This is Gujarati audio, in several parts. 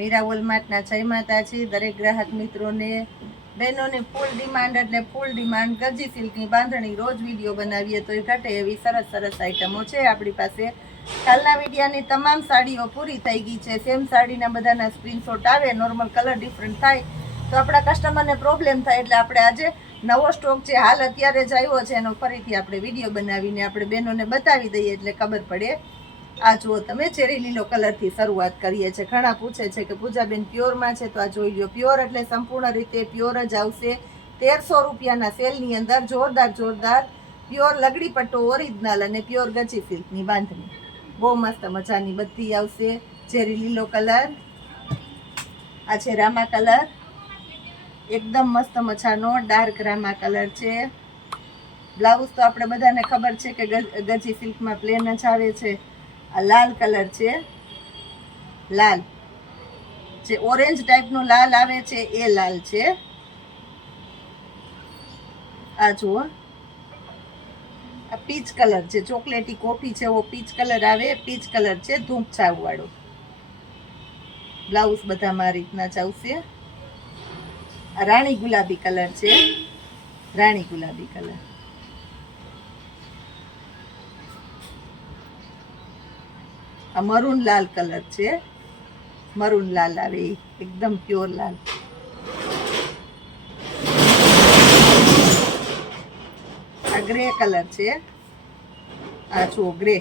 મીરા વોલમાર્ટના જય માતાજી. દરેક ગ્રાહક મિત્રોને બહેનોની ફૂલ ડિમાન્ડ એટલે ફૂલ ડિમાન્ડ ગરજી સિલ્કની બાંધણી. રોજ વિડીયો બનાવીએ તો એ ઘટે એવી સરસ સરસ આઈટમો છે આપણી પાસે. કાલના વિડીયાની તમામ સાડીઓ પૂરી થઈ ગઈ છે. સેમ સાડીના બધાના સ્ક્રીનશોટ આવે, નોર્મલ કલર ડિફરન્ટ થાય તો આપણા કસ્ટમરને પ્રોબ્લેમ થાય, એટલે આપણે આજે નવો સ્ટોક જે હાલ અત્યારે જ આવ્યો છે એનો ફરીથી આપણે વિડીયો બનાવીને આપણે બહેનોને બતાવી દઈએ એટલે ખબર પડે. આ જુઓ તમે, ચેરી લીલો કલરથી શરૂઆત કરીએ છીએ. ઘણા પૂછે છે કે પૂજાબેન પ્યોરમાં છે, તો આ જોઈ લો. પ્યોર એટલે સંપૂર્ણ રીતે પ્યોર જ આવશે. 1300 રૂપિયાના સેલની અંદર જોરદાર જોરદાર પ્યોર લગડી પટ્ટો ઓરિજિનલ અને પ્યોર ગજી સિલ્કની બાંધણી. બહુ મસ્ત મજાની બધી આવશે. ચેરી લીલો કલર, આ છે રામા કલર, એકદમ મસ્ત મજાનો ડાર્ક રામા કલર છે. બ્લાઉઝ તો આપણે બધાને ખબર છે કે ગજી સિલ્કમાં પ્લેન જ આવે છે. આ લાલ કલર છે, લાલ જે ઓરેન્જ ટાઈપનો લાલ આવે છે એ લાલ છે. આ જુઓ, આ પીચ કલર છે, ચોકલેટી કોફી છે એવો પીચ કલર આવે, પીચ કલર છે ધૂપ છાવ વાળો. બ્લાઉઝ બધામાં આ રીતના જ આવશે. આ રાણી ગુલાબી કલર છે, રાણી ગુલાબી કલર. આ મરૂન લાલ કલર છે, મરૂન લાલ આવે એકદમ પ્યોર લાલ. આ ગ્રે કલર છે, આ જુઓ ગ્રે,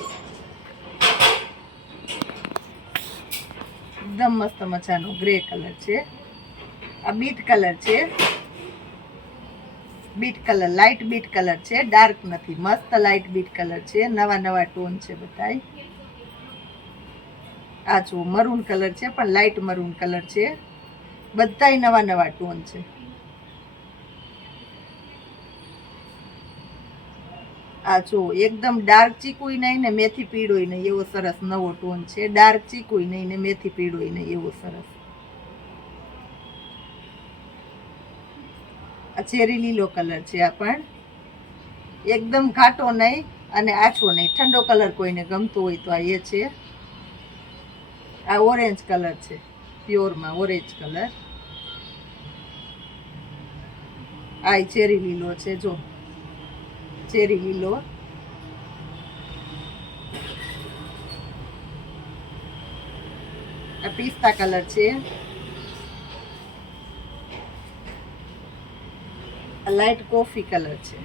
એકદમ મસ્ત મજાનો ગ્રે કલર છે. આ બીટ કલર છે, bit colour, light bit colour છે, ડાર્ક નથી, મસ્ત લાઇટ બીટ કલર છે. નવા નવા ટોન છે બધાય. આ જુઓ મરૂન કલર છે પણ લાઇટ મરૂન કલર છે. બધાય નવા નવા ટોન છે. આ જુઓ, એકદમ ડાર્ક ચીકુય નહીં ને મેથી પીળોય નહીં એવો સરસ નવો ટોન છે. ડાર્ક ચીકુય નહીં ને મેથી પીળોય નહીં એવો સરસ. આ ચેરી લીલો કલર છે. આ પણ એકદમ ઘાટો નહીં અને આછો નહીં, ઠંડો કલર કોઈને ગમતો હોય તો આ એ છે. આ ઓરેન્જ કલર છે, પ્યોરમાં ઓરેન્જ કલર. આ ચેરી લીલો છે, જો ચેરી લીલો. આ પિસ્તા કલર છે. આ લાઇટ કોફી કલર છે,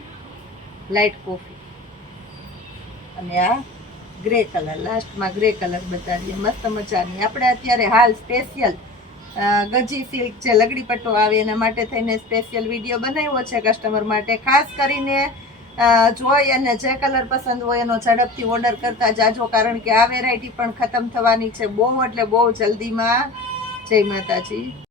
લાઇટ કોફી. અને આ ગ્રે કલર, લાસ્ટમાં ગ્રે કલર બતાવીએ મસ્ત મજાની. આપણે અત્યારે હાલ સ્પેશિયલ ગજી સિલ્ક જે લગડી પટ્ટો આવે એના માટે થઈને સ્પેશિયલ વિડીયો બનાવ્યો છે કસ્ટમર માટે. ખાસ કરીને જોઈ અને જે કલર પસંદ હોય એનો ઝડપથી ઓર્ડર કરતા જાજો, કારણ કે આ વેરાયટી પણ ખતમ થવાની છે બહુ એટલે બહુ જલ્દીમાં. જય માતાજી.